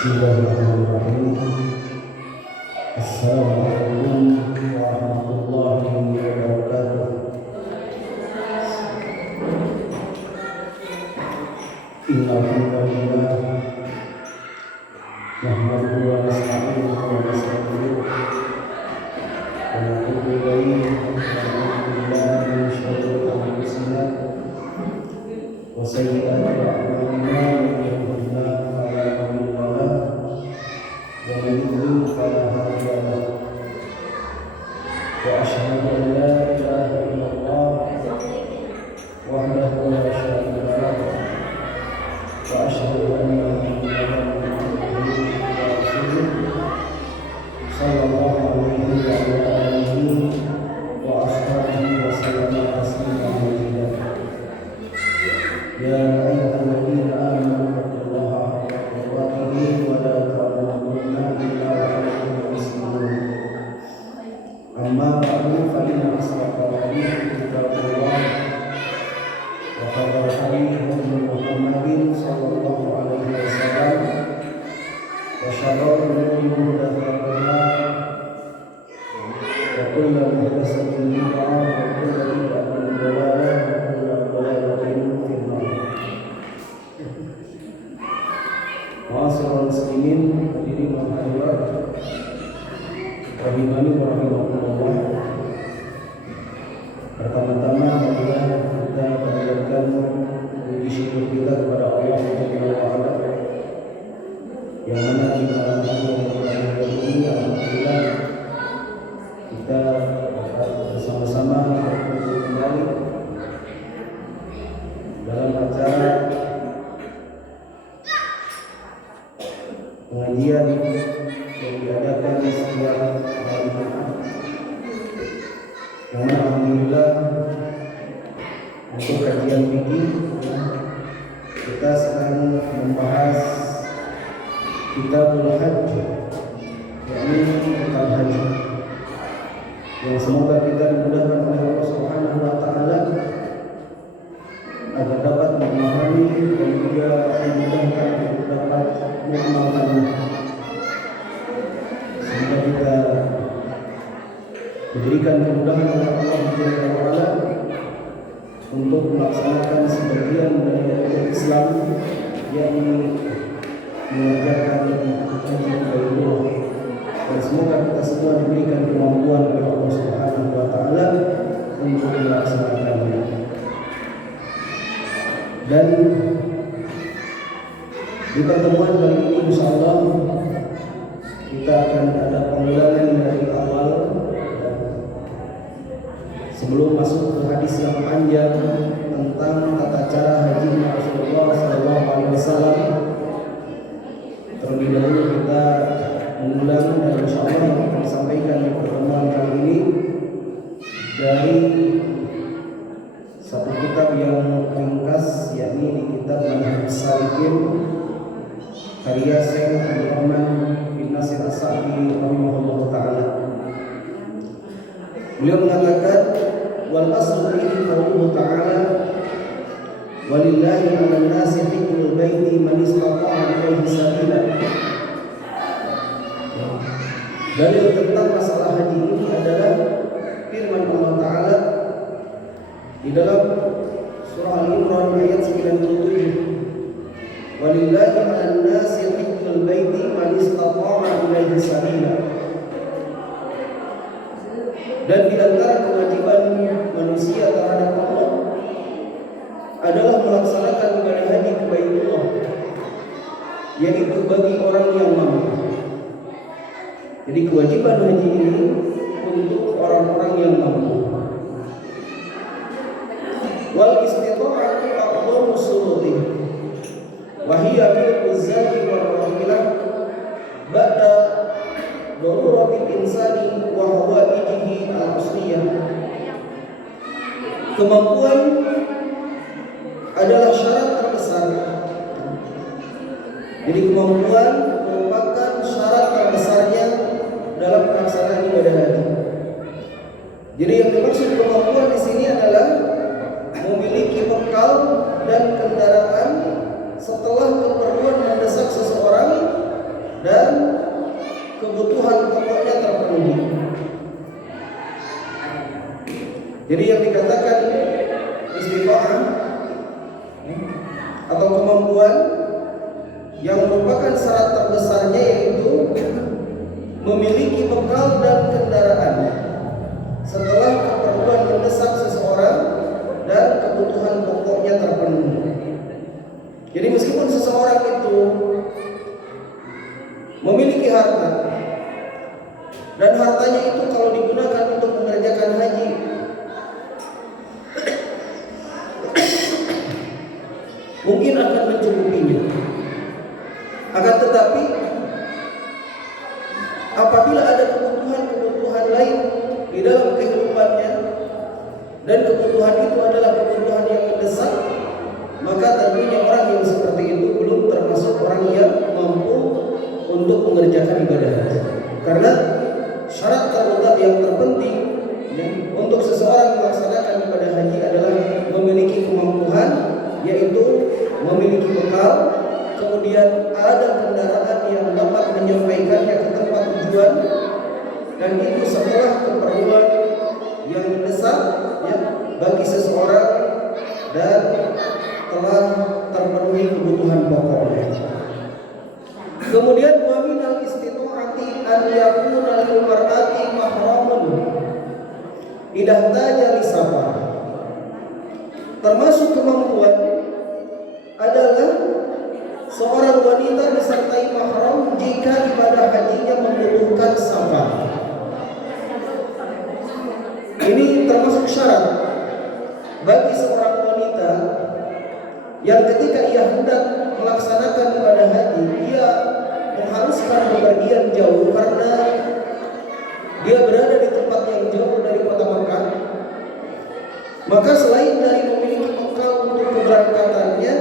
Bismillahirrahmanirrahim. Assalamualaikum warahmatullahi wabarakatuh. Innal hamdalillah nahmaduhu wa nasta'inuhu wa nastaghfiruh wa natubu ilayhi wa na'udzu billahi min shururi anfusina wa sayyi'ati a'malina. وأشهد أن لا إله إلا الله وحده لا شريك له وأشهد أن محمدا عبده ورسوله صلى الله عليه وعلى آله وأصحابه وسلم تسليما مزيدا. يا أيها الذين آمنوا اتقوا الله حق تقاته ولا تموتن إلا وأنتم مسلمون. أما بعد فإن أصدق الحديث كتاب الله وخير الحديث هدي محمد صلى الله عليه وسلم وشر الأمور محدثاتها وكل محدثة بدعة وكل بدعة ضلالة وكل ضلالة في النار. Ma'asyiral muslimin, hadirin wa hadirat rahimani wa rahimakumullah. Pertama-tama marilah kita panjatkan puji syukur kita kepada Allah Subhanahu wa taala yang mana di malam hari ini alhamdulillah kita bersama-sama berkumpul kembali dalam acara pengajian yang diadakan setiap hari Jumat. Karena alhamdulillah untuk kajian fikih kita sedang membahas Kitabul Hajj, yakni kitab haji, yang semoga kita dimudahkan oleh Allah Subhanahu wa taala agar dapat memahami dan juga dimudahkan untuk dapat mengamalkannya. Semoga kita diberikan kemudahan oleh Allah Subhanahu wa taala untuk melaksanakan sebagian dari rukun Islam, yakni mengerjakan haji baitullah, dan semoga kita semua diberikan kemampuan oleh Allah Subhanahu wa taala untuk melaksanakannya. Dan di pertemuan kali ini insyaallah kita akan ada pengulangan dari awal sebelum masuk ke hadis yang panjang tentang tata cara haji Rasulullah SAW. Terlebih dahulu kita mengulang dan insyaallah yang akan disampaikan di pertemuan kali ini dari satu kitab yang ringkas, yakni di kitab Manhaj Salikin karya Syekh Abdurrahman bin Nasir As-Sa'di rahimahullah ta'ala. Beliau mengatakan wal aslu fihi qauluhu ta'ala walillahi 'alan nasi hajjul baiti man istata'a ilaihi sabila. Dalil tentang masalah haji ini adalah firman Allah Ta'ala di dalam surah Al-Imran ayat 97, walillahi 'alan nasi hajjul baiti man istata'a ilaihi sabila. Dan di antara kewajiban manusia terhadap Allah adalah melaksanakan ibadah haji ke Baitullah, yaitu bagi orang yang mampu. Jadi kewajiban haji ini untuk orang-orang yang mampu. Wal istita'atu a'dhamu shuruti wa hiya bil zadi wal rahilah ba'da daruratil insani wa hawaijihi al-usliyah. Kemampuan adalah syarat terbesar. Jadi kemampuan merupakan syarat terbesarnya dalam pelaksanaan ibadah haji. Jadi yang dimaksud kemampuan di sini adalah memiliki bekal dan kendaraan setelah keperluan mendesak seseorang Jadi yang dikatakan istita'ah atau kemampuan yang merupakan syarat terbesarnya yaitu memiliki bekal dan kendaraan setelah keperluan mendesak seseorang dan kebutuhan pokoknya terpenuhi. Jadi meskipun seseorang itu memiliki harta dan hartanya itu kalau digunakan untuk mengerjakan haji mungkin akan mencukupinya. Akan tetapi apabila ada kebutuhan-kebutuhan lain di dalam kehidupannya dan kebutuhan itu adalah kebutuhan yang mendesak, maka tentunya orang yang seperti itu belum termasuk orang yang mampu untuk mengerjakan ibadah haji. Karena syarat terutama yang terpenting untuk seseorang melaksanakan ibadah haji adalah memiliki kemampuan, yaitu memiliki bekal, kemudian ada kendaraan yang dapat menyampaikannya ke tempat tujuan, dan itu setelah keperluan yang mendesak ya, bagi seseorang dan telah terpenuhi kebutuhan pokoknya. Kemudian wa minal istita'ati an yakuna lil mar'ati mahramun idza taja li safar. Termasuk kemampuan adalah seorang wanita disertai mahram jika ibadah hajinya membutuhkan safar. Ini termasuk syarat bagi seorang wanita yang ketika ia hendak melaksanakan ibadah haji, ia mengharuskan bepergian jauh karena dia berada di tempat yang jauh dari kota Makkah. Maka selain dari memiliki bekal untuk keberangkatannya,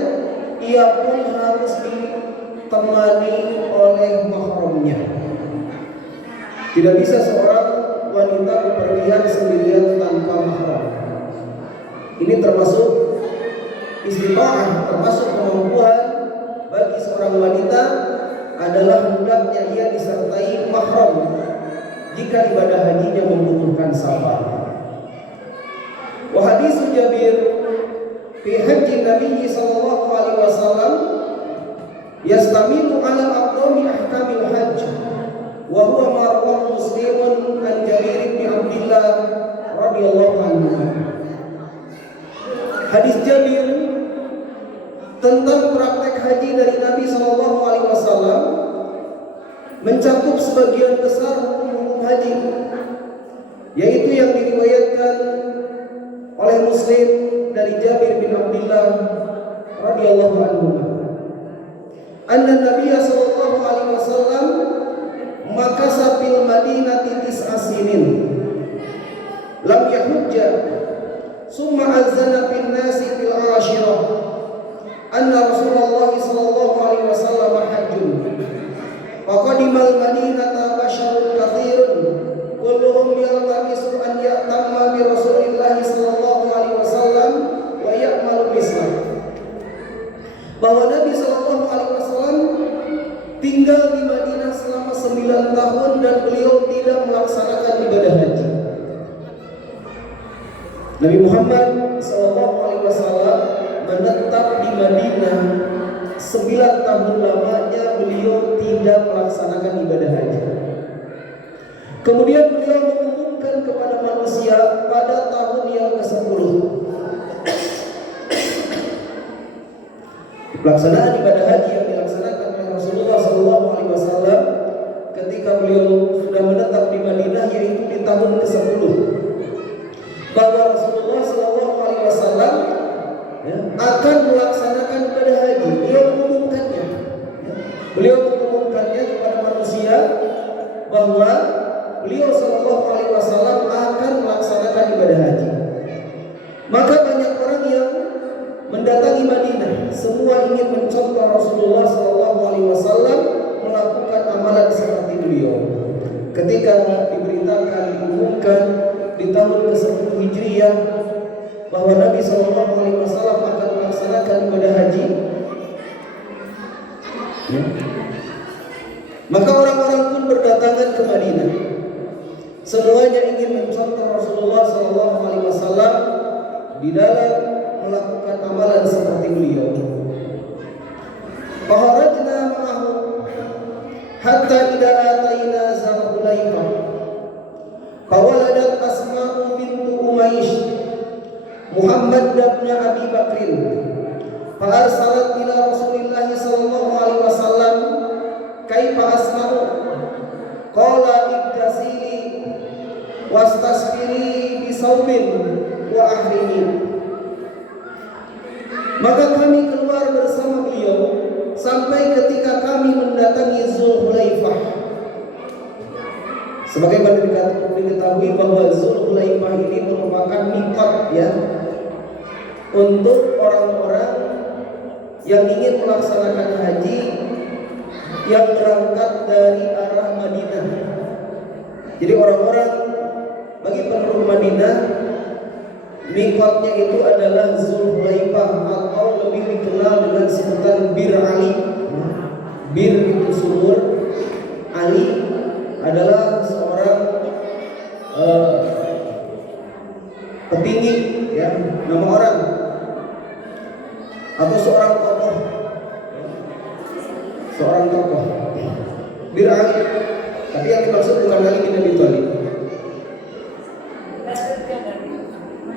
ia pun harus ditemani oleh mahramnya. Tidak bisa seorang wanita bepergian sendirian tanpa mahram. Ini termasuk istita'ah, termasuk kemampuan bagi seorang wanita adalah hendaknya ia disertai mahram jika ibadah hajinya membutuhkan safar. Wa hadis Jabir fi haji Nabi sallallahu alaihi wasallam yastamilu ala aqdami ahkamil hajj wa huwa ma rawahu Muslimun an Jabir bin Abdullah radhiyallahu anhu. Hadis Jabir tentang praktek haji dari Nabi sallallahu alaihi wasallam mencakup sebagian besar hukum-hukum haji, yaitu yang diriwayatkan oleh Muslim dari Jabir bin Abdullah radhiyallahu anhu. Anna Nabiy sallallahu alaihi wasallam makasa fil Madinati tis'a sinin lam yahujja summa azana bin nasi fil ashirah anna Rasulullah sallallahu alaihi wasallam hajjun faqadimal Madinata basyarun katsirun kulluhum yaltamisu an ya'tamma bi Rasulillah sallallahu alaihi wasallam wa ya'malu mislah. Bahwa Nabi sallallahu alaihi wasallam tinggal di Madinah selama 9 tahun dan beliau tidak melaksanakan ibadah haji. Nabi Muhammad sallallahu alaihi wasallam menetap di Madinah 9 tahun lamanya beliau tidak melaksanakan ibadah haji. Kemudian beliau mengumumkan kepada manusia pada tahun yang ke-10 pelaksanaan ibadah haji yang dilaksanakan oleh Rasulullah SAW ketika beliau sudah menetap di Madinah, yaitu di tahun ke-10, bahwa Rasulullah SAW akan melaksanakan ibadah haji. Beliau mengumumkannya kepada manusia bahwa beliau sallallahu alaihi wasallam akan melaksanakan ibadah haji. Maka banyak orang yang mendatangi Madinah, semua ingin mencontoh Rasulullah sallallahu alaihi wasallam melakukan amalan seperti beliau. Ketika diberitakan, diumumkan di tahun ke-10 Hijriah bahwa Nabi sallallahu alaihi wasallam akan melaksanakan ibadah haji, maka orang-orang pun berdatangan ke Madinah. Semuanya ingin mencontoh Rasulullah SAW di dalam melakukan amalan seperti beliau. Faharajna ma'ahu hatta idza ataina Zulhulaifah fawaladat Asma'u bintu Umaysh Muhammad bin Abi Bakrin fa arsalat ila Rasulillah sallallahu alaihi wasallam kaifa asma'u qala iktasili wastasfiri bisawmin wa ahrimi. Maka kami keluar bersama beliau sampai ketika kami mendatangi Zulhulaifah. Sebagaimana diketahui bahwa Zulhulaifah ini merupakan miqat ya untuk orang-orang yang ingin melaksanakan haji yang berangkat dari arah Madinah. Jadi orang-orang bagi penduduk Madinah miqatnya itu adalah Zulhulaifah atau lebih dikenal dengan sebutan Bir Ali. Bir itu sumur, Ali adalah seorang petinggi ya, nama orang atau seorang tokoh. Bir Ali. Tapi yang dimaksud bukan Ali bin Abi Thalib.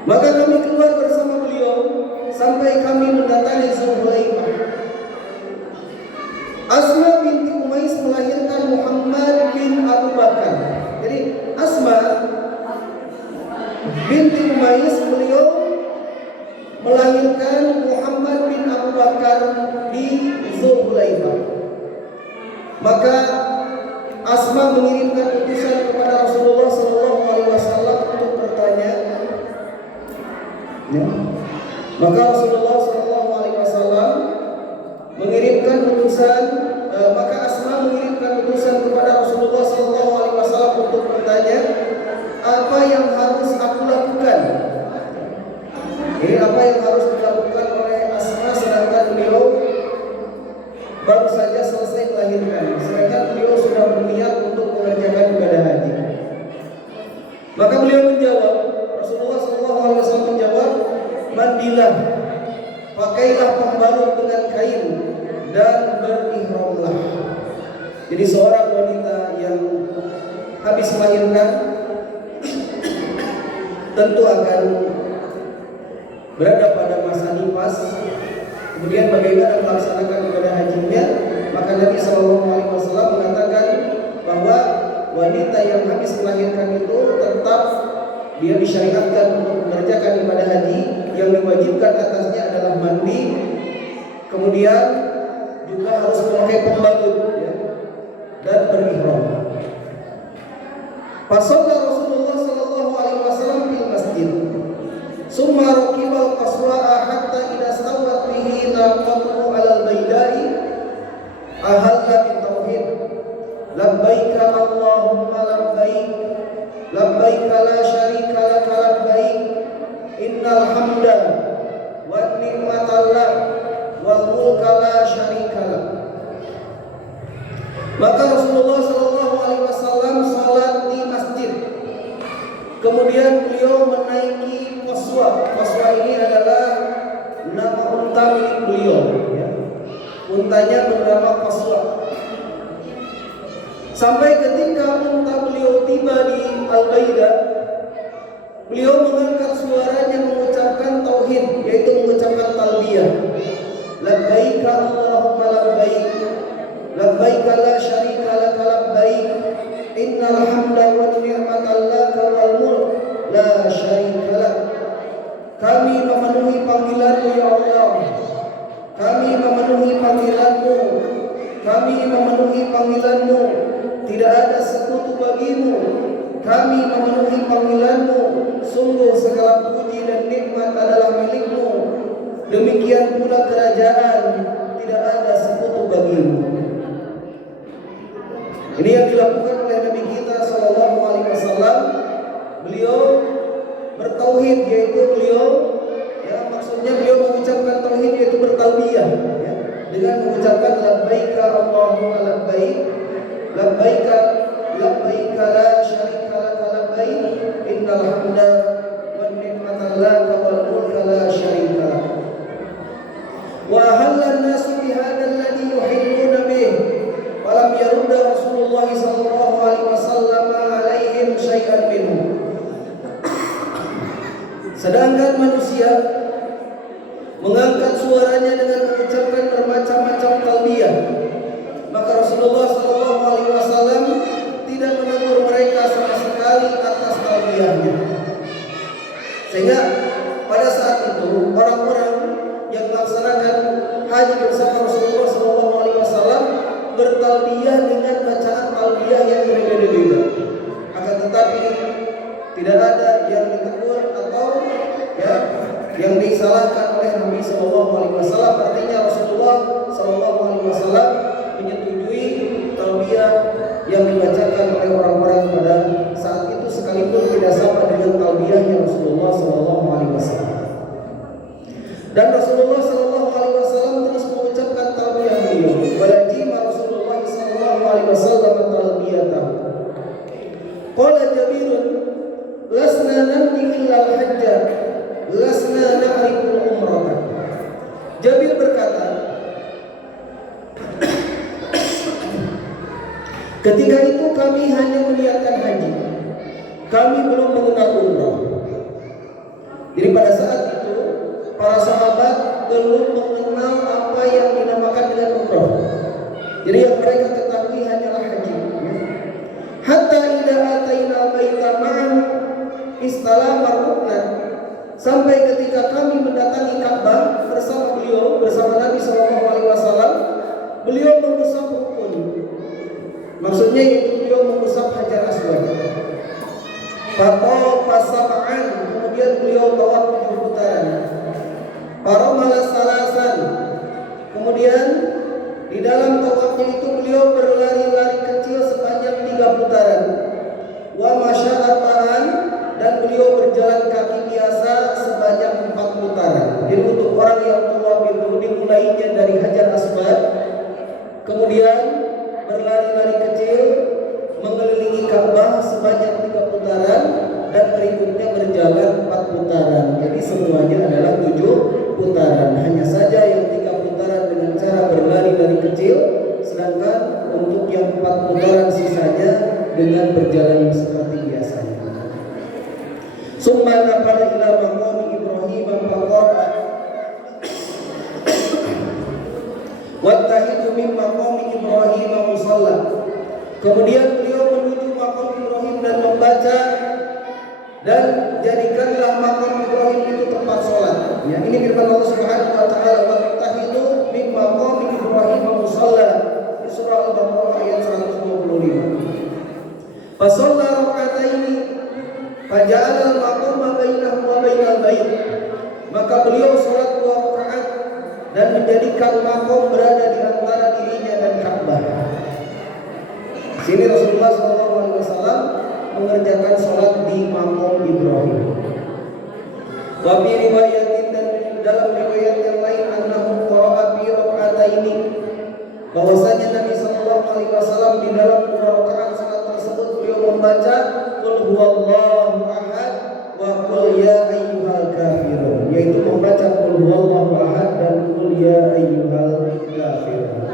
Maka kami keluar bersama beliau sampai kami mendatangi Zulhulaifah. Asma binti Umays melahirkan Muhammad bin Abu Bakar. Jadi Asma binti Umays beliau melahirkan Muhammad bin Abu Bakar di Zulhulaifah. Maka Asma mengirimkan utusan kepada Rasulullah SAW untuk bertanya. Ya. Maka Rasulullah SAW mengirimkan utusan, maka Asma mengirimkan utusan kepada Rasulullah SAW untuk bertanya, apa yang harus aku lakukan? Ini apa yang harus dilakukan oleh Asma sedangkan beliau baru saja selesai melahirkan, sedangkan beliau sudah berniat untuk mengerjakan ibadah haji. Maka beliau menjawab, Rasulullah SAW menjawab, mandilah, pakailah pembalut dengan kain dan berihramlah. Jadi seorang wanita yang habis melahirkan tentu akan berada pada masa nifas. Kemudian bagaimana melaksanakan ibadah hajinya? Maka Nabi SAW mengatakan bahwa wanita yang habis melahirkan itu tetap dia disyariatkan untuk mengerjakan ibadah haji. Yang diwajibkan atasnya adalah mandi, kemudian juga harus memakai pembalut ya, dan berihram. Fasalla Rasulullah sallallahu alaihi wasallam fil masjid. Summa raqibal qaswa'a hatta idza stawat bihi naqatu 'alal baydai ahalla bi tauhid. Labbaik Allahumma labbaik. Labbaik la syarika lak labbaik. Innal hamda wan ni'mata lak wal mulka la syarika lak. Maka Rasulullah sallallahu alaihi wasallam salat di masjid. Kemudian beliau menaiki qaswa. Qaswa ini adalah nama unta milik beliau ya. Untanya bernama Qaswa. Sampai ketika unta beliau tiba di Al-Baidah, beliau mengangkat suaranya mengucapkan tauhid, yaitu mengucapkan talbiyah. Labbaik Allahumma labbaik. Labbaik la syarika lak labbaik. Innal hamda wan ni'mata lak wal mulk la syarika lak. Kami memenuhi panggilan-Mu ya Allah. Kami memenuhi panggilan-Mu. Kami memenuhi panggilan-Mu. Tidak ada sekutu bagi-Mu. Kami memenuhi panggilan-Mu. Sungguh segala puji dan nikmat adalah milik-Mu. Demikian pula kerajaan, tidak ada sekutu bagi-Mu. Ini yang dilakukan oleh Nabi kita sallallahu alaihi wasallam. Beliau bertauhid, yaitu beliau ya, maksudnya beliau mengucapkan tauhid yaitu bertalbiyah ya, dengan mengucapkan labbaik Allahumma labbaik. Labbaik labbaik la syarika lak labbaik. Innal hamda wan ni'mata lak wal mulka talbiyah dengan bacaan talbiyah yang berbeda-beda. Akan tetapi tidak ada yang ditegur atau ya yang disalahkan oleh Nabi Sallallahu Alaihi Wasallam. Artinya Rasulullah Sallallahu Alaihi Wasallam menyetujui talbiyah yang dibacakan oleh orang-orang pada saat itu, sekalipun tidak sama dengan talbiyahnya Rasulullah Sallallahu Alaihi Wasallam. Dan Rasulullah Sallallahu Alaihi Wasallam terus mengucapkan talbiyah beliau. Walajima Rasulullah Sallallahu Alaihi Wasallam talbiyatahu. Qala Jabirun, lasna nanti illa al-hajjah, lasna na'riful umrah. Jabir berkata, ketika itu kami hanya meniatkan haji, kami belum mengenal umrah. Jadi pada saat itu para sahabat belum mengenal apa yang dinamakan dengan umrah. Jadi yang mereka ketahui hanyalah haji. Hatta idza ataina baita ma'an istalama ruknan, sampai ketika kami mendatangi Ka'bah bersama beliau, bersama Nabi Sallallahu Alaihi Wasallam, beliau mengusap rukun. Maksudnya itu beliau mengusap Hajar Aswad. Fatawaf sab'an, kemudian beliau tawaf 7 putaran. Paromalas salasan, kemudian di dalam tawafnya itu beliau berlari-lari kecil sepanjang 3 putaran. Wa masya'atan, dan beliau berjalan kaki biasa sebanyak 4 putaran. Jadi untuk orang yang tawaf itu dimulainya dari Hajar Aswad, kemudian berlari-lari kecil mengelilingi Ka'bah sebanyak 3 putaran, dan berikutnya berjalan 4 putaran. Jadi semuanya adalah 7 putaran. Hanya saja yang 3 putaran dengan cara berlari-lari kecil, sedangkan untuk yang 4 putaran sisanya dengan berjalan seperti biasanya. Summa nafala ila maqami Ibrahim faqala wattahidu min maqami Ibrahim musalla. Kemudian beliau menuju maqam Ibrahim dan membaca, dan jadikanlah maqam Ibrahim itu tempat sholat. Ya, ini firman Allah Subhanahu wa taala, wattahidu min maqami Ibrahim musalla, di surah Al-Baqarah ayat 125. Fasalla raka'ataini faja'ala al-maqama bainahu wa bainal bait. Maka beliau sholat 2 rakaat dan menjadikan maqam berada di antara dirinya dan Ka'bah. Sini Rasulullah SAW mengerjakan sholat di maqam Ibrahim. Wa bi riwayatin, dan dalam riwayat yang lain, annahu qara'a fi raka'ataini, bahwasanya Nabi SAW di dalam 2 rakaat salat tersebut beliau membaca qul huwallahu ahad wa qul ya ayyuhal kafirun, yaitu membaca qul huwallahu ahad dan qul ya ayyuhal kafirun.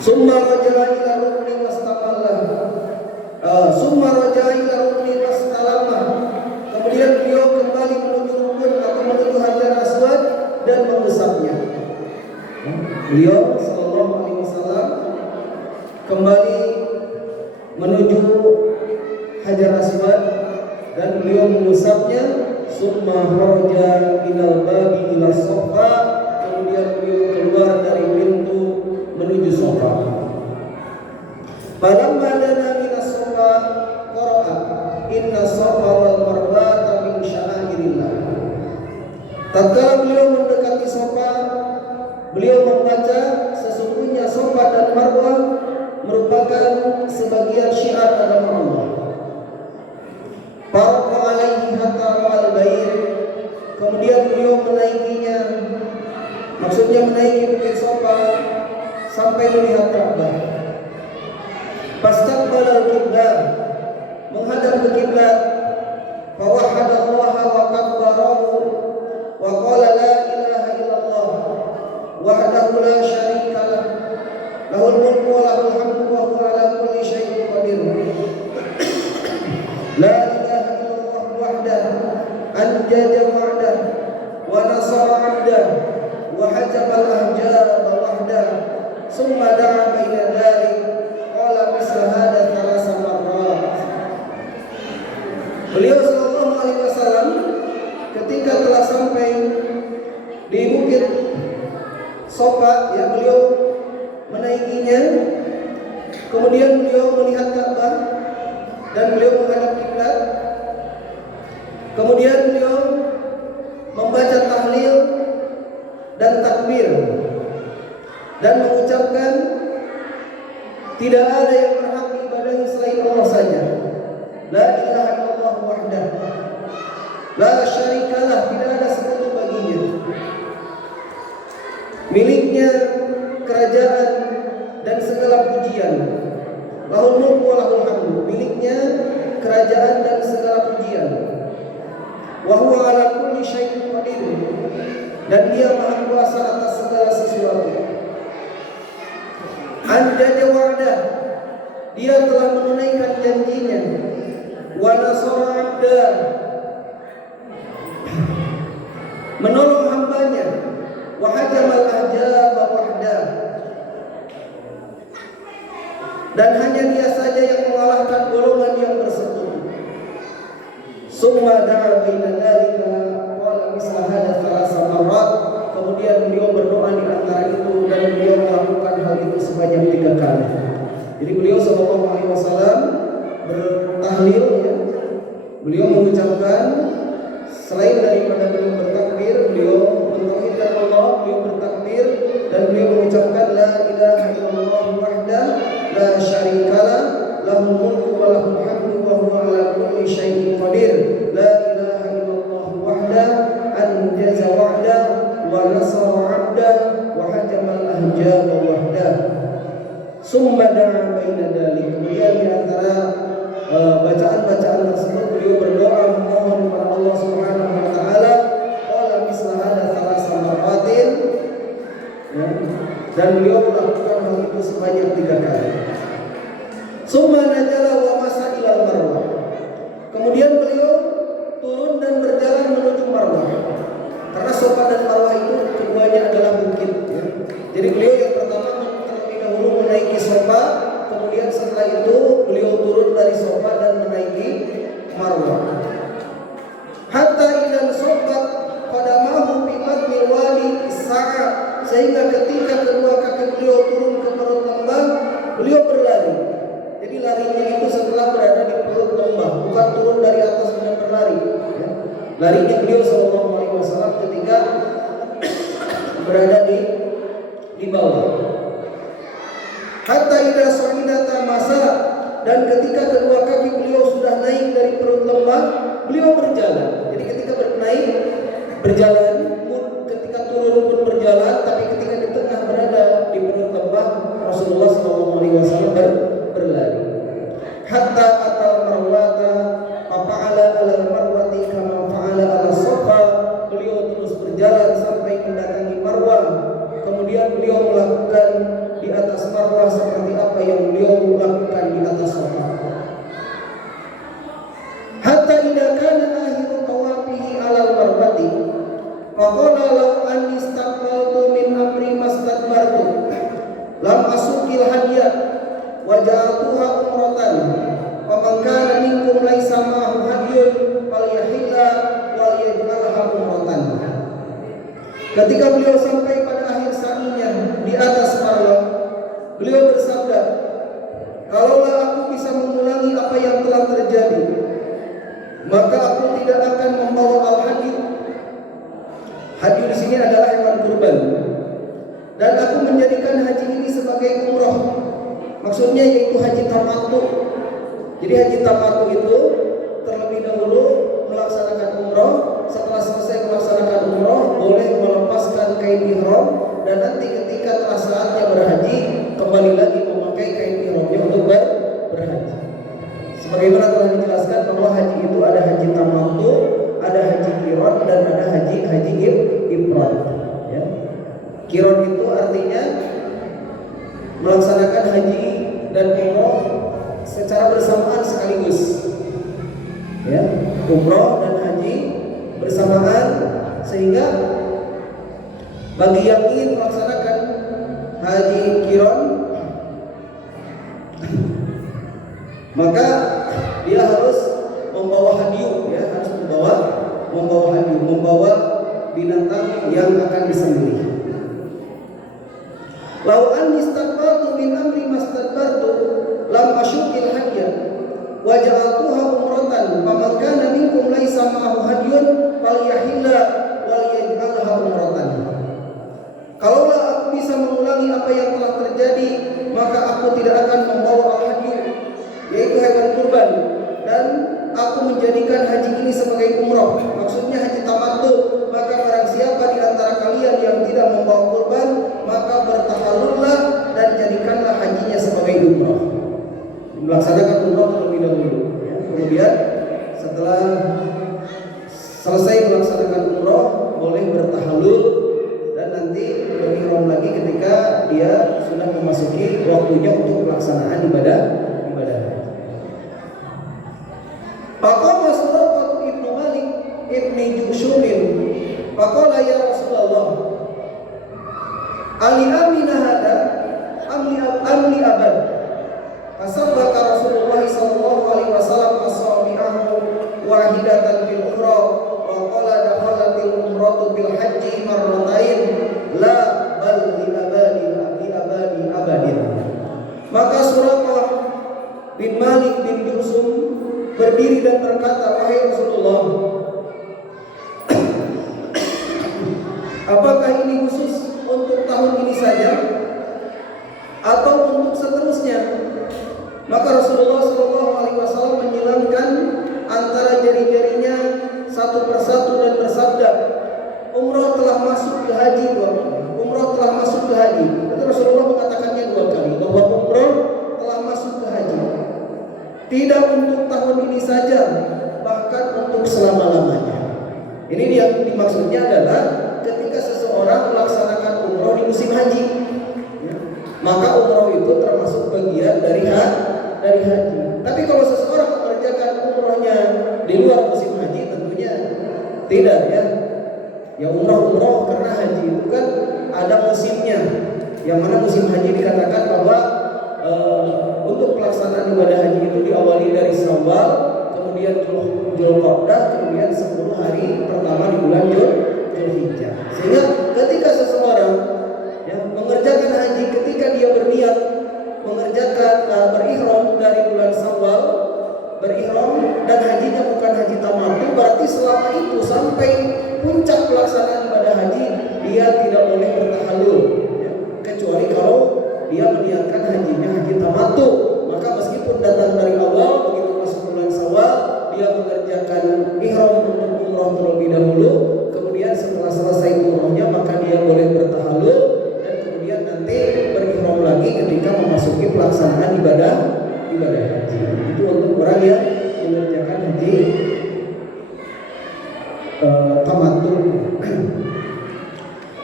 Summa raja'a ila rukni wastamalla, summa raja'a ila rukni wastalama, kemudian beliau kembali menuju rukun atau menuju Hajar Aswad dan mengusapnya. Beliau Sallallahu Alaihi Wasallam kembali menuju Hajar Aswad dan beliau mengusapnya. Summa kharaja minal babi ila Safa, kemudian beliau keluar dari pintu menuju Safa. Falamma dana minas Safa qara'a inna Safa wal Marwata min sya'airillah. Tatkala beliau mendekati Safa, beliau membaca, sesungguhnya Safa dan Marwah merupakan sebagian syiar agama Allah. Farqa alaihi hatta ra'al bait, kemudian beliau menaikinya, maksudnya menaiki bukit Safa sampai melihat Ka'bah. Fastaqbala al-qiblah, menghadap ke kiblat. Fa wahadallaha wa kabbarahu wa qala la ilaha illallah wahdahu la syarika lah, lahul mulku wa lahul hamdu wa huwa ala kulli syai'in qadir. La ilaha illallah wahdahu anjaza wa'dah wa nasara 'abdah wa hajaba al-ahjaba wahdah. Summa da'a baina dhalik qala misla hadha thalatha marrat. Beliau Sallallahu Alaihi Wasallam ketika telah sampai di bukit Safa, ya, beliau menaikinya, hajinya. Kemudian beliau melihat Ka'bah dan beliau menghadap kiblat. Kemudian beliau membaca tahlil dan takbir dan mengucapkan tidak ada yang berhak diibadahi selain Allah saja. La ilaha illallah wahdah, la syarikalah, tidak ada sekutu baginya. Miliknya kerajaan dan segala pujian. Lahul mulku wa lahul hamdu, miliknya kerajaan dan segala pujian. Wa huwa ala kulli syai'in qadir, dan dia maha kuasa atas segala sesuatu. Anjaza wa'dah, dia telah menunaikan janjinya. Wa nasara 'abda, menolong hambanya. Wa hajamal ahjaba wahdah, dan hanya dia saja yang mengalahkan golongan yang bersekutu. Summa da'a baina dzalika qala misla hadza thalatha marrat, kemudian beliau berdoa di antara itu dan beliau melakukan hal itu sebanyak 3 kali. Jadi beliau sallallahu alaihi wasallam bertahlil, ya. Beliau mengucapkan, selain daripada beliau bertakbir, beliau mentauhidkan Allah, beliau bertakbir dan beliau mengucapkan la ilaha illallah wahdah la syarikalah, lahul mulku wa lahul hamdu wa huwa ala kulli syai'in qadir. La ilaha illallah wahdah, anjaza wa'dah wa nasara 'abdah wa hajamal ahjaba wahdah. Summa da'a baina dzalik, kemudian di antara bacaan-bacaan tersebut beliau berdoa memohon kepada Allah Subhanahu wa taala, qala misla hadza thalatha marratin, ya, dan beliau melakukan hal itu sebanyak 3 kali. Summa najala wa masa ilal marwah, kemudian beliau turun dan berjalan menuju Marwah. Karena Safa dan Marwah itu keduanya adalah bukit, ya. Jadi beliau yang pertama terlebih dahulu menaiki Safa, kemudian setelah itu beliau turun dari Safa dan menaiki Marwah. Hatta idan sobat qadamahu fi batnil wadi sa'a, sehingga ketika kedua kaki beliau turun ke perut lembah, beliau berlari. Jadi larinya itu setelah berada di perut lembah, bukan turun dari atas dan berlari, ya. Larinya beliau sallallahu alaihi wasallam ketika berada di bawah. Hatta idza sa'idata masa, dan ketika kedua kaki beliau sudah naik dari perut lembah, beliau berjalan. Jadi ketika naik berjalan, ketika turun pun berjalan, tapi ketika di tengah berada di perut lembah, Rasulullah SAW berlari. Hatta atal marwata fa'ala alal marwati kama fa'ala ala Safa, beliau terus berjalan sampai mendatangi Marwah. Kemudian beliau melakukan di atas Marwah seperti apa yang beliau lakukan di atas Safa. Hatta idza kana akhiru tawafihi alal marwati faqala law an istaqbaltu min amri mastadbartu lam asukil hadiyah wa ja'altuha umratan wa man kana minkum laisa ma'ahu hadiyun falyahilla wa yaj'alha umratan. Ketika beliau sampai pada akhir sa'inya di atas Marwah, beliau bersabda, kalaulah aku bisa mengulangi apa yang telah terjadi, maka aku tidak akan membawa al-hadi. Hadi di sini adalah hewan kurban. Dan aku menjadikan haji ini sebagai umroh. Maksudnya yaitu haji tamattu. Jadi haji tamattu itu terlebih dahulu melaksanakan umroh. Setelah selesai melaksanakan umroh, boleh melepaskan kain ihram, dan nanti ketika telah saatnya berhaji, kembali lagi memakai kain ihramnya untuk berhaji. Sebagaimana telah dijelaskan bahwa haji itu ada haji tamattu, ada haji qiran, dan ada haji ifrad, ya. Qiran itu artinya melaksanakan haji dan umroh secara bersamaan sekaligus, ya, umroh dan haji bersamaan, sehingga bagi yang ingin melaksanakan haji qiran maka dia harus membawa hadiu, ya, harus membawa hadiu, membawa binatang yang akan disembelih. Lau an istaqbaltu min amri wa ja'altuha umratan faman kana minkum laisa ma'ahu hadyun falyahilla wal yaj'alha umratan. Kalaulah aku bisa mengulangi apa yang telah terjadi, maka aku tidak akan membawa al-hadyu, yaitu hewan kurban, dan aku menjadikan haji ini sebagai umrah, maksudnya haji tamattu. Maka barang siapa di antara kalian yang tidak membawa kurban, maka bertahallullah dan jadikanlah hajinya sebagai umrah. Melaksanakan umrah terlebih dahulu. Kemudian setelah selesai melaksanakan umrah, boleh bertahallul dan nanti berihram lagi ketika dia sudah memasuki waktunya untuk pelaksanaan ibadah. Faqama Suraqah ibnu Malik ibni Jukshumin faqala ya Rasulullah ali amina hada amli abad. Fasabbaka Rasulullah sallallahu alaihi wasallam asabi'ahu wahidatan bil ukhra wa qala dakhalatil umratu bil haji marratain la bal li abadi abadin. Maka Suraqah bin Malik bin Juksum berdiri dan berkata, wahai Rasulullah, apakah ini khusus untuk tahun ini saja atau untuk seterusnya? Maka Rasulullah SAW menyilangkan antara jari-jarinya satu persatu dan bersabda, umrah telah masuk ke haji, umrah telah masuk ke haji. Itu Rasulullah mengatakannya 2 kali bahwa umrah telah masuk ke haji. Tidak untuk tahun ini saja, bahkan untuk selama-lamanya. Ini yang dimaksudnya adalah ketika seseorang melaksanakan umroh di musim haji, maka umroh itu termasuk bagian dari haji. Tapi kalau seseorang mengerjakan umrohnya di luar musim haji, tentunya tidak ya. Ya umroh karena haji itu kan ada musimnya. Yang mana musim haji dikatakan bahwa untuk pelaksanaan ibadah haji itu diawali dari Syawal, kemudian Dzulqa'dah, kemudian 10 hari pertama di bulan Dzulhijjah. Sehingga ketika seseorang mengerjakan haji, ketika dia berniat mengerjakan berihram dari bulan Syawal, berihram dan hajinya bukan haji tamattu, berarti selama itu sampai puncak pelaksanaan ibadah haji dia tidak boleh bertahallul, kecuali kalau dia meniatkan hajinya haji tamattu. Maka meskipun datang dari awal, begitu masuk bulan Syawal, dia mengerjakan ihram untuk umrah terlebih dahulu. Kemudian setelah selesai umrahnya, maka dia boleh bertahallul dan kemudian nanti berihram lagi ketika memasuki pelaksanaan ibadah haji. Itu untuk orang yang mengerjakan haji tamattu.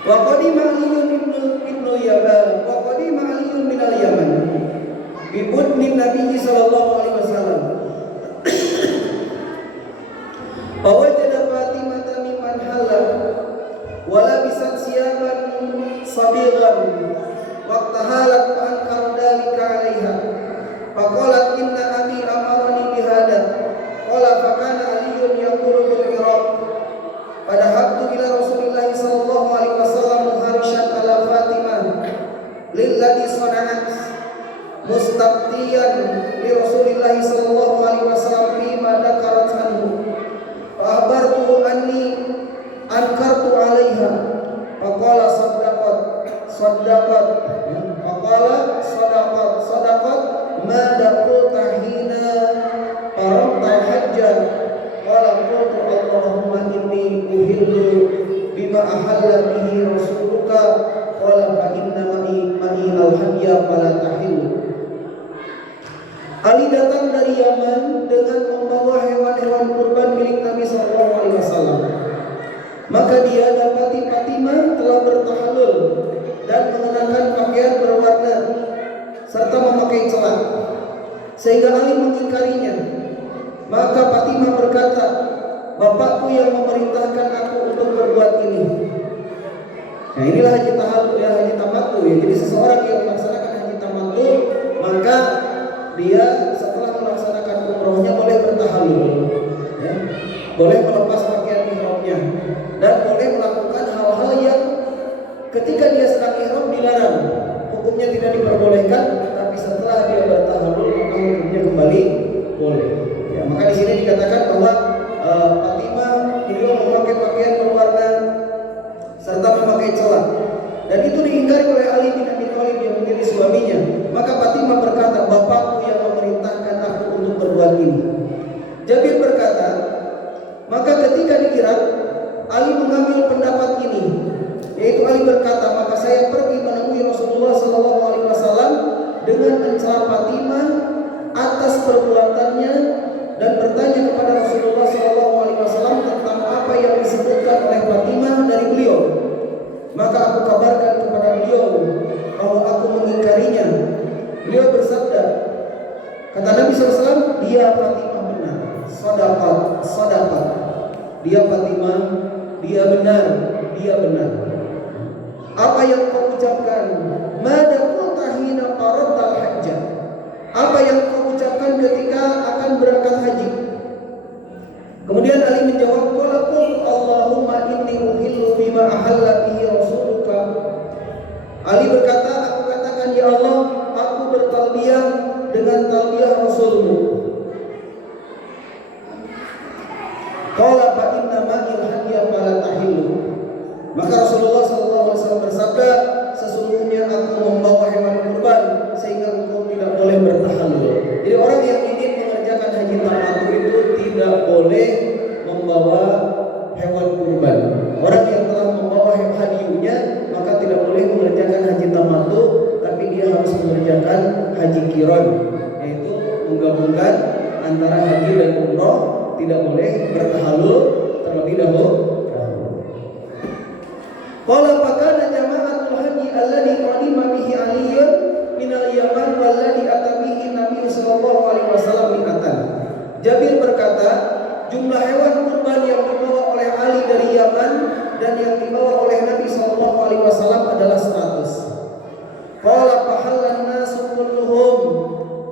Wa qadima Aliyun ibnu Yaman wa qadima Aliyun min al-Yaman bi budni Nabi sallallahu alaihi wasallam. Wa wajada Fatimah mimman halal wa labisat siyaban sabighan wa tahalat an kardalika 'alaiha. Faqalat inna abi amarani bihada. Qala fa kana Aliyun yaqulu bil ihram. Pada habtu ila Rasulullah sallallahu alaihi wasallam muharishan ala Fatimah lilladhi sana'at mustabtiyan li Rasulullah sallallahu alaihi wasallam bima dakarat anhu fa abartu anni ankartu alaiha faqala saddaqat faqala sadaqat ma daqulta hina faramta hajja. Qala qultu Allahumma inni uhillu bima ahalla bihi rasuluka. Qala fa inna ma'i al-hadya fala tahillu. Ali datang dari Yaman dengan membawa hewan-hewan kurban milik Nabi sallallahu alaihi wasallam. Maka dia dapati Fatimah telah bertahallul dan mengenakan pakaian berwarna serta memakai celak, sehingga Ali mengingkarinya. Maka Fatimah berkata, bapakku yang memerintahkan aku untuk berbuat ini. Nah inilah haji tahallul ya, haji tamattu ya. Jadi seseorang yang melaksanakan haji tamattu, maka dia setelah melaksanakan umrohnya boleh bertahallul, ya. Boleh melepas pakaian ihramnya dan boleh melakukan hal-hal yang ketika dia sedang ihram dilarang. Hukumnya tidak diperbolehkan, tapi setelah dia bertahallul maka hukumnya kembali boleh. dengan mencela Fatimah atas perbuatannya dan bertanya kepada Rasulullah SAW tentang apa yang disebutkan oleh Fatimah dari beliau. Maka aku kabarkan kepada beliau bahwa aku mengingkarinya. Beliau bersabda, kata Nabi SAW, dia Fatimah benar, sadaqat. Dia Fatimah, dia benar, dia benar. Apa yang kau ucapkan? Mada qulta hina qaradtal hajjah. Apa yang kau ucapkan ketika akan berangkat haji? Kemudian Ali menjawab, qala qul Allahumma inni uhillu bima ahalla bihi rasuluka. Ali berkata, aku katakan, ya Allah, aku bertalbiyah dengan talbiyah Rasulmu. Qala fa inna ma'il hadiya fala tahillu. Maka Rasulullah SAW bersabda, sesungguhnya aku membawa hewan kurban sehingga engkau tidak boleh bertahallul. Jadi orang yang ingin mengerjakan haji tamattu itu tidak boleh membawa hewan kurban. Orang yang telah membawa hadiahnya maka tidak boleh mengerjakan haji tamattu, tapi dia harus mengerjakan haji qiran, yaitu menggabungkan antara haji dan umroh. Tidak boleh bertahallul terlebih dahulu. Qala fakana jama'atul haji alladhi qadima bihi Aliyyun min al-Yaman walladhi ata bihi Nabi sallallahu alaihi wasallam mi'atan. Jabir berkata, jumlah hewan kurban yang dibawa oleh Ali dari Yaman dan yang dibawa oleh Nabi sallallahu alaihi wasallam adalah 100. Qala fahallan nasu kulluhum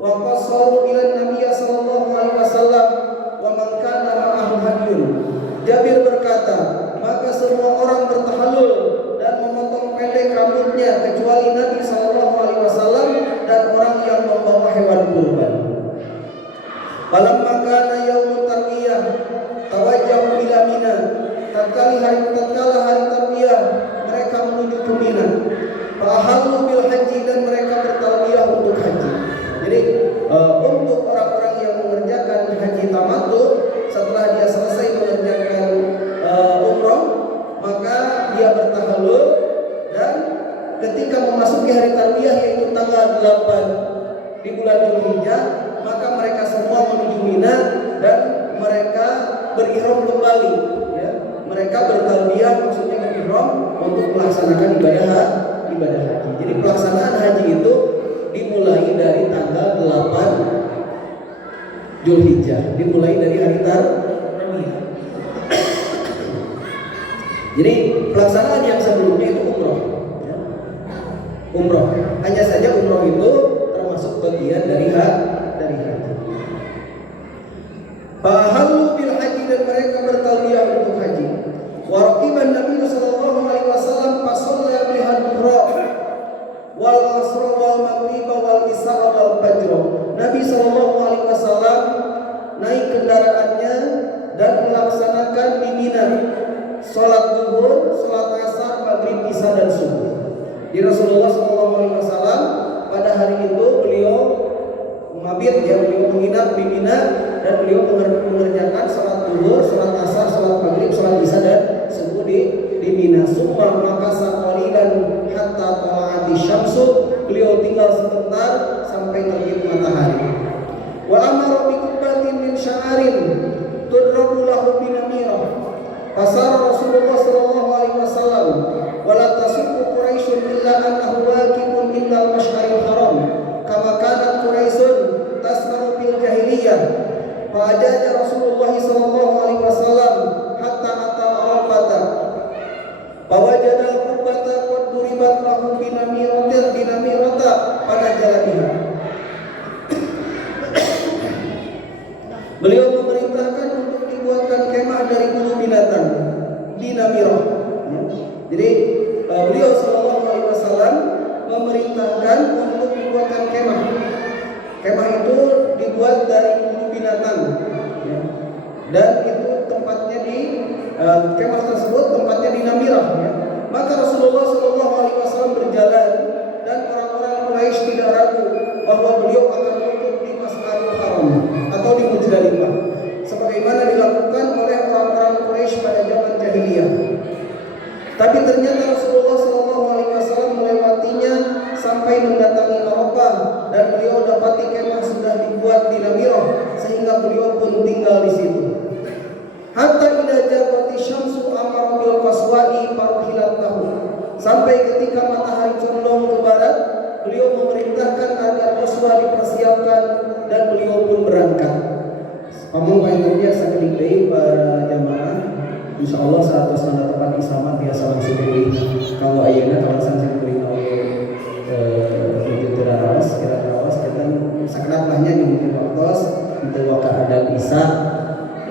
wa qasaru ila Nabi sallallahu alaihi wasallam wa man kana ma'ahu hadyun. Jabir berkata, maka semua orang bertahallul dan memotong pendek rambutnya kecuali Nabi sallallahu alaihi wasallam dan orang yang membawa hewan kurban. Falamma kana yaumut tarwiyah tawajjahu ila Mina. Tatkala hari tarwiyah mereka menuju ke Mina. Fa ahallu bil haji dan mereka bertalbiyah untuk haji. Jadi untuk orang-orang yang mengerjakan haji tamattu, setelah dia selesai mengerjakan umroh, maka dia bertahallul, dan ketika memasuki hari tarwiyah yaitu tanggal 8 di bulan Dzulhijjah, maka mereka semua menuju Mina dan mereka berihram kembali, ya. Mereka bertalbiyah, maksudnya berihram untuk melaksanakan ibadah haji. Jadi pelaksanaan haji itu dimulai dari tanggal 8 Dzulhijjah, dimulai dari hari tarwiyah. Jadi pelaksanaan yang sebelumnya itu umroh, ya. Umroh, hanya saja umroh itu termasuk bagian dari haji. Fahallu bil haji dan mereka bertalbiyah untuk haji. Wa raqiban Nabi sallallahu alaihi wasallam fasalla bihal dhuhra wal asra wal maghrib wal isya wal fajr. Nabi sallallahu alaihi wasallam naik kendaraannya dan melaksanakan di Mina salat zuhur, salat asar, maghrib, isya dan subuh. Di Rasulullah SAW pada hari itu beliau mabit, ya, beliau menginap di Mina dan beliau mengerjakan salat zuhur, salat asar, salat maghrib, salat isya dan subuh di Mina. Summa makasa qalilan hatta tala'ati syamsu. Beliau tinggal sebentar sampai terbit matahari. Wa amara bi kubbatin min sya'arin tudrabu lahu binamirah. Fasara Rasulullah sallallahu alaihi wasallam wala tasubbu Quraisyun illa annahu waqifun illa al-masy'aril haram kama kanat Quraisyun tasma'u bil jahiliyah. Fa ajaja Rasulullah sallallahu alaihi wasallam hatta ata Arafata. Fa wajada al-qubbata qad duribat lahu binamirata pada jalaniha. Beliau memerintahkan untuk dibuatkan kemah dari bulu binatang di Namirah. Jadi beliau sallallahu alaihi wasallam memerintahkan untuk dibuatkan kemah. Kemah itu dibuat dari bulu binatang, ya. Dan itu tempatnya di kemah tersebut tempatnya di Namirah, ya. Maka Rasulullah sallallahu alaihi wasallam berjalan dan orang-orang Quraisy tidak ragu bahwa beliau akan wukuf di Masjidil Haram atau di Muzdalifah, sebagaimana dilakukan oleh orang-orang Quraisy pada zaman jahiliyah. Tapi ternyata Rasulullah SAW melewatinya sampai mendatangi Arafah Rasulullah dipersiapkan dan beliau pun berangkat. Kamu yang biasa kedikdei para jamaah, insya Allah saat sana tempat isamat biasa langsung pilih. Kalau ayana kalau sang pilih itu terawas, kita terawas kita sakenapahnya di waktu itu keadaan isa.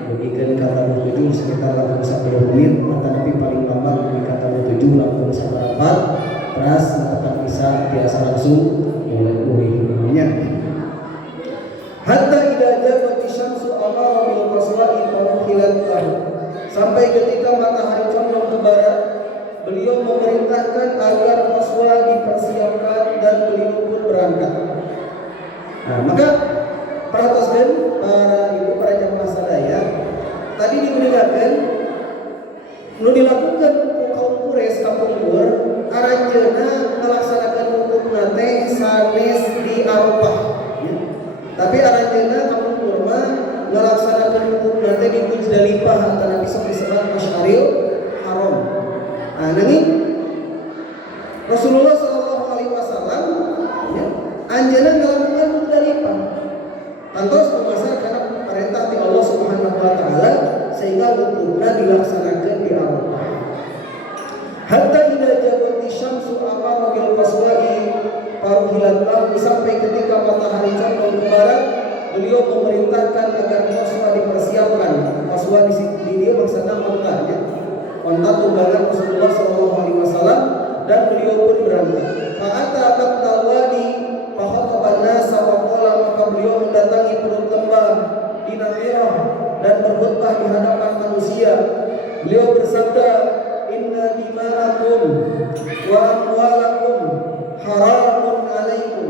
Bagikan kata bertujuh sekitar 80 menit, maka Nabi paling lambat di kata bertujuh langsung seperempat. Terus tempat isa biasa langsung mulainya. Hatta idza jabati syamsu amara bil qaswa'i fahilat lahu. Sampai ketika matahari condong ke barat, beliau memerintahkan agar qaswa dipersiapkan dan beliau pun berangkat. Nah, maka perhatikan para ibu para jamaah sadaya, tadi digunakan nu dilakukan kaum Quraisy kapungkur aranjeuna melaksanakan hukum nate sanes di Arafah. Tapi aranjeuna kapungkur mah melaksanakan hukum nate di Muzdalifah antara bisa disebut Masyaril Haram. Nah, nanging Rasulullah sallallahu alaihi wasallam anjeunna ngalakukan Muzdalifah. Antos memasar karena perintah di Allah Subhanahu wa taala sehingga hukumnya dilaksanakan di Arafah. Hatta idza jabati syamsu amara bil qaswa'i faruhilat lahu, sampai ketika matahari condong ke barat, beliau memerintahkan agar qaswa dipersiapkan. Qaswa di dia maksudnya ontanya. Onta tunggangan Rasulullah sallallahu alaihi wasallam dan beliau pun berangkat. Fa'ata baqtal wadi fa khataban nasa wa qala, maka beliau mendatangi perut lembah di Namirah dan berkhutbah di hadapan manusia. Beliau bersabda, inna dima'akum wa amwalakum haramun alaikum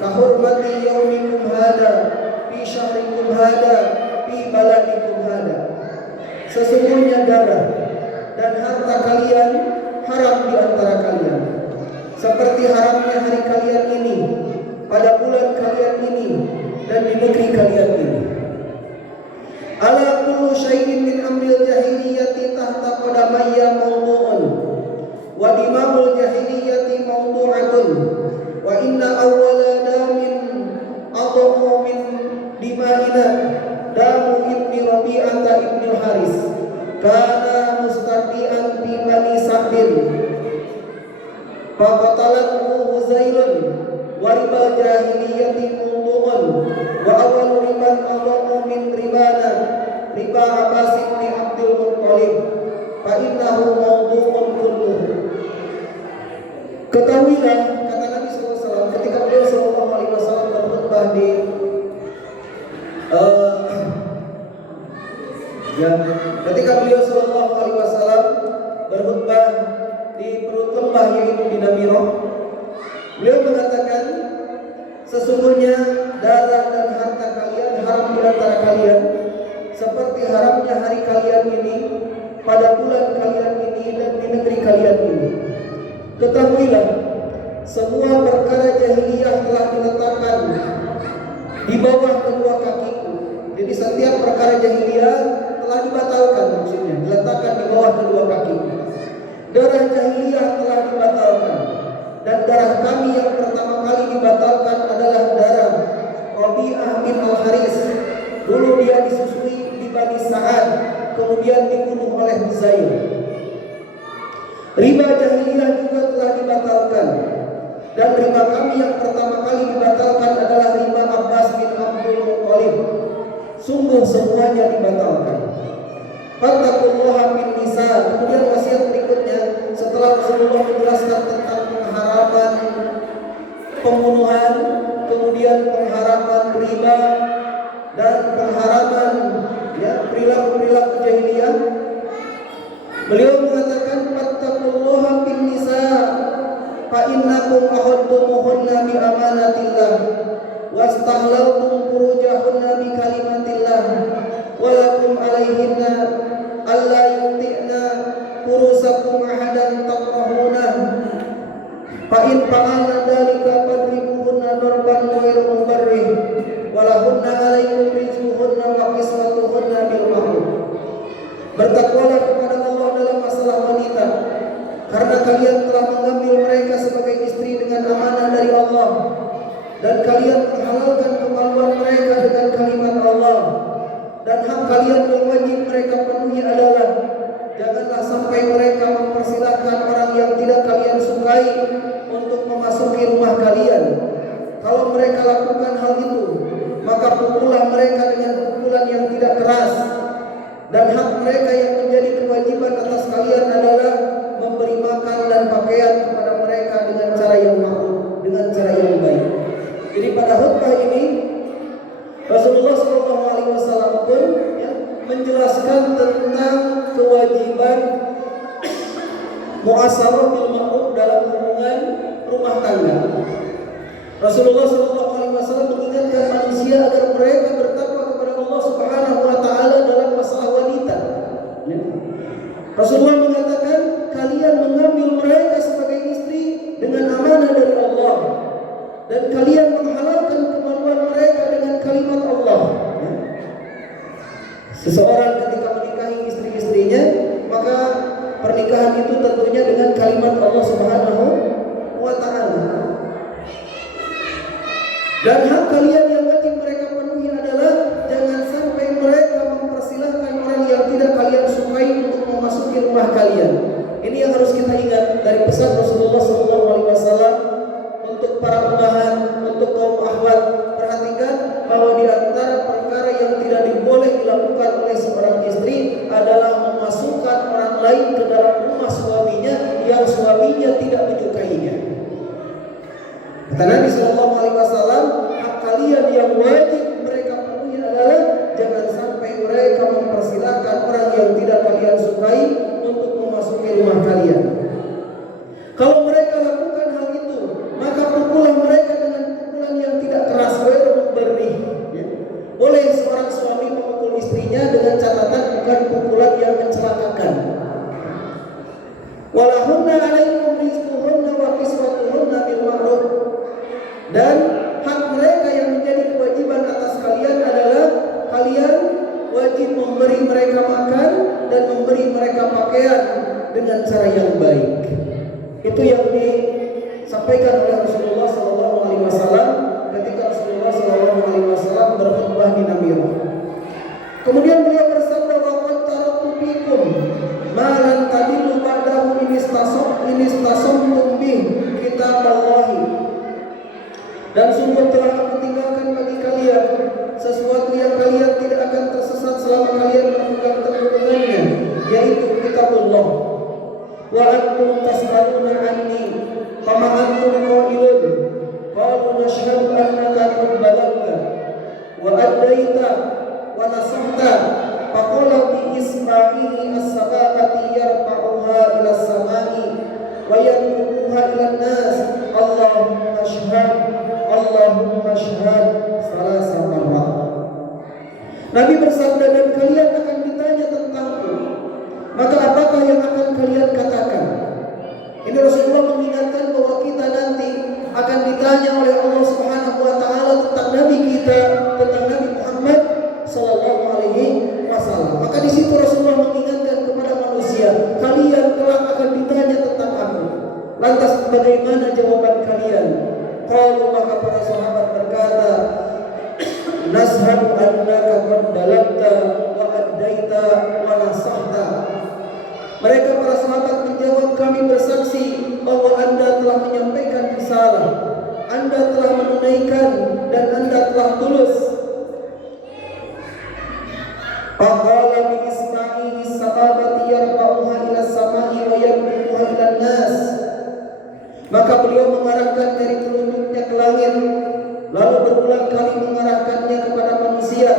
kahurmati yaumikum hada fi syahrikum hada fi baladikum hada. Sesungguhnya darah dan harta kalian haram di antara kalian, seperti haramnya hari kalian ini pada bulan kalian ini dan di negeri kalian ini. Ala kullu syai'in min amril jahiliyati tahta qadamayya mawdu'un wa dimamul jahiliyati mawdu'atun wa inna awwala damin adamu min dima'ina damu ibni Rabi'ata ibni Haris kana mustardian fi bani Sa'din faqatalahu Huzailun wa ribal jahiliyati mawdu'un wa awwalu riban adamu min ribana riba Abbas bin Abdul Muttalib fa innahu mawdu'un kulluh. Ketahuilah, kata Nabi SAW ketika beliau sallallahu alaihi wasallam berkhutbah di ketika beliau sallallahu alaihi wasallam berkhutbah di perut lembah yaitu di Namirah, beliau mengatakan sesungguhnya darah dan harta kalian haram di antara kalian seperti haramnya hari kalian ini pada bulan kalian ini dan di negeri kalian ini. Ketahuilah, semua perkara jahiliyah telah diletakkan di bawah kedua kakiku. Jadi setiap perkara jahiliyah telah dibatalkan, maksudnya diletakkan di bawah kedua kakiku. Darah jahiliyah telah dibatalkan, dan darah kami yang pertama kali dibatalkan adalah darah Rabi'ah bin Al-Haris. Dulu dia disusui di Bani Sa'ad, kemudian dibunuh oleh Huzail. Riba jahiliyah juga telah dibatalkan, dan riba kami yang pertama kali dibatalkan adalah riba Abbas bin Abdul Muttalib. Sungguh semuanya dibatalkan. Fattaqullaha bin nisa. Kemudian wasiat berikutnya setelah Rasulullah menjelaskan tentang pengharapan pembunuhan, kemudian pengharapan riba dan pengharapan perilaku jahiliyah, beliau mengatakan fattaqullaha bin nisa fa innakum ahaddumuhunna bi amanatillah wastahlaltum furujahunna bi kalimatillah walakum alaihinna alla yuti'na furusakum ahadan takrahuna fa in fa'alna dzalika fadribuhunna darban ghairu mubarrih walahunna alaikum rizquhunna wa qismatuhunna bil ma'ruf. Bertakwalah kepada Allah dalam masalah wanita, karena kalian telah mengambil mereka sebagai istri dengan amanah dari Allah, dan kalian menghalalkan kemaluan mereka dengan kalimat Allah. Dan hak kalian yang wajib mereka penuhi adalah janganlah sampai mereka mempersilahkan orang yang tidak kalian sukai untuk memasuki rumah kalian. Kalau mereka lakukan hal itu, maka pukullah mereka dengan pukulan yang tidak keras. Dan hak mereka yang menjadi kewajiban atas kalian adalah memberi makan dan pakaian kepada mereka dengan cara yang ma'ruf, dengan cara yang baik. Jadi pada khutbah ini Rasulullah SAW pun menjelaskan tentang kewajiban mu'asharah bil ma'ruf dalam hubungan rumah tangga. Rasulullah SAW mengingatkan manusia agar mereka bertakwa kepada Allah Subhanahu wa taala dalam masalah wanita. Rasulullah mengatakan, kalian mengambil mereka sebagai istri dengan amanah dari Allah, dan kalian menghalalkan kemaluan mereka dengan kalimat Allah. Seseorang ketika menikahi istri-istrinya, maka pernikahan itu tentunya dengan kalimat Allah Subhanahu wa taala. Dan hak kalian yang wajib mereka penuhi adalah jangan sampai mereka mempersilahkan orang yang tidak kalian sukai untuk memasuki rumah kalian. Ini yang harus kita ingat dari pesan Rasulullah SAW untuk para ummahat, untuk kaum akhwat. Perhatikan bahwa di antara perkara yang tidak diboleh dilakukan oleh seorang istri adalah memasukkan orang lain ke dalam rumah suaminya yang suaminya tidak menyukainya. Kata Nabi SAW, hak kalian yang wajib mereka penuhi adalah jangan sampai mereka mempersilahkan orang yang tidak kalian sukai untuk memasuki rumah kalian. Kalau mereka lakukan hal itu, maka pukullah mereka dengan pukulan yang tidak keras, bernih. Boleh seorang suami memukul istrinya dengan catatan bukan pukulan yang mencelakakan. Walahunna 'alaikum rizquhunna wa kiswatuhunna bil ma'ruf. Dan hak mereka yang menjadi kewajiban atas kalian adalah kalian wajib memberi mereka makan dan memberi mereka pakaian dengan cara yang baik. Itu yang disampaikan oleh Rasulullah SAW ketika Rasulullah SAW berkhutbah di Namirah. Kemudian beliau bersabda, waqad taraktu fikum ma lan tadillu ba'dahu in istasamtum bih kitaballahi. Dan sungguh telah aku tinggalkan bagi kalian sesuatu yang kalian tidak akan tersesat selama kalian berpegang teguh dengannya, yaitu kitabullah. Wa antum tas'aluna anni fama antum qailun qalu nashhadu annaka qad balagta wa addaita wa nasahta faqala bi isma'ihi as-sababati yarfa'uha ila as-sama'i wa yanquha ila an-nas Allahumma ashhad Allahumma syahad salasa marrat. Nabi bersabda, dan kalian akan ditanya tentangku, maka apakah yang akan kalian katakan? Ini Rasulullah mengingatkan bahwa kita nanti akan ditanya oleh Allah Subhanahu wa taala tentang Nabi kita, tentang Nabi Muhammad sallallahu alaihi wasallam. Maka di situ Rasulullah mengingatkan kepada manusia, kalian kelak akan ditanya tentang aku. Lantas bagaimana jawaban kalian? Qalu, maka para sahabat berkata, nashhadu annaka qad balagta wa addaita wa nasahta. Mereka para sahabat menjawab, kami bersaksi bahwa Anda telah menyampaikan risalah, Anda telah menunaikan, dan Anda telah tulus. Faqala bi isma'ihi sababati yarfa'uha ila as-sama'i wa yanquha ila an-nas. Maka beliau mengarahkan dari telunjuknya ke langit, lalu berulang kali mengarahkannya kepada manusia.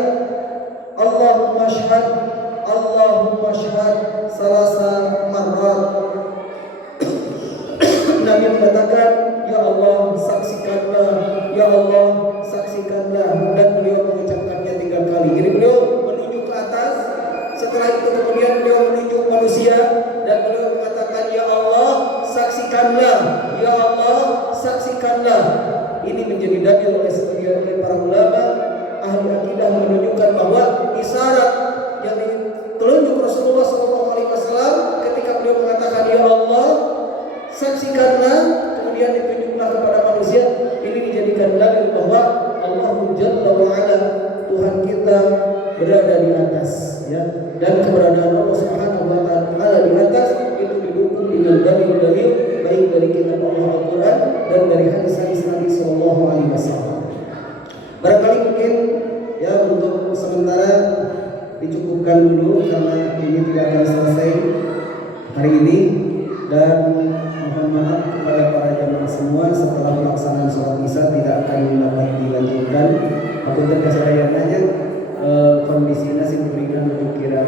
Allahumma syahad, Allahumma syahad salasa marrat. Nabi mengatakan, ya Allah saksikanlah, ya Allah saksikanlah, dan beliau mengucapkannya 3 kali. Jadi beliau menunjuk ke atas, setelah itu kemudian beliau menunjuk manusia dan beliau mengatakan, ya Allah saksikanlah, ya Allah saksikanlah. Ini menjadi dalil oleh sebagian para ulama ahli akidah menunjukkan bahwa isyarat yang ditelunjuk Rasulullah SAW ketika beliau mengatakan ya Allah saksikanlah, kemudian ditunjuklah kepada manusia, ini dijadikan dalil bahwa Allah kita berada di atas, ya. Dan keberadaan Allah Subhanahu wa taala di atas itu didukung dengan dalil-dalil baik dari kitab Allah Al-Qur'an dan dari hadis-hadis Nabi sallallahu alaihi wasallam. Barangkali mungkin ya untuk sementara dicukupkan dulu karena ini tidak akan selesai hari ini, dan mohon maaf kepada para jamaah semua setelah pelaksanaan sholat isya tidak akan dapat dilanjutkan. Aku terkesayangannya kondisinya sih berikan pikiran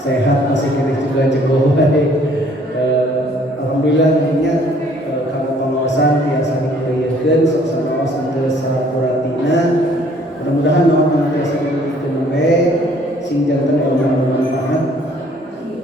sehat masih kira juga jauh baik. Alhamdulillah intinya kalau pengawasan biasa dikelihatkan sama untuk sarapuratina. Mudah-mudahan nama biasa diberikan sing jantan orang bermanfaat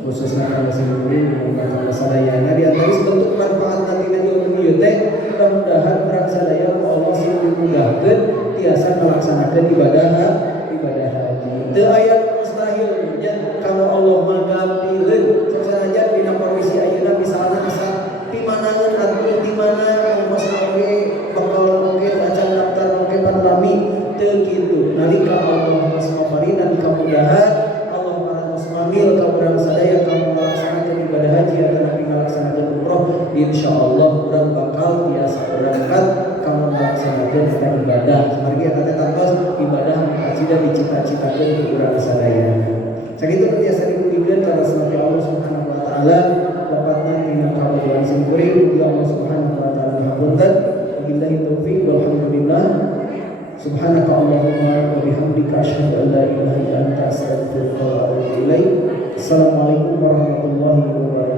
khususnya kalau sendiri menggunakan sadayana di antara bentuk manfaat nanti ilmu ieu teh mudah-mudahan perang sadaya Allah sing dimudahkeun tiasa melaksanakan ibadah haji. Teu aya mustahil nya kalau Allah manggampieun sanajan dina kondisi ayeuna misalna asa pimanangan atuh di mana mos oge bakal oge acan daftar oge pandami teu kitu. Nalika Allah masmafarina kemudahan Allah parantos mamil ka urang sadaya kamu melaksanakan ibadah haji atau nabi melaksanakan umroh, insyaallah urang bakal biasa berangkat kamu melaksanakan kita ibadah seperti yang kata tantos ibadah haji dan dicita-citakan ke urang sadaya. Sakitu biasa dipulihkeun karena semakin Allah Subhanahu wa taala dapatna tina kabutuhan singkuring ya Allah Subhanahu wa taala hapunten billahi taufiq walhamdulillah. Subhanaka Allahumma wa bihamdika asyhadu an la ilaha illa anta astaghfiruka wa atubu ilaik. Assalamualaikum warahmatullahi wabarakatuh.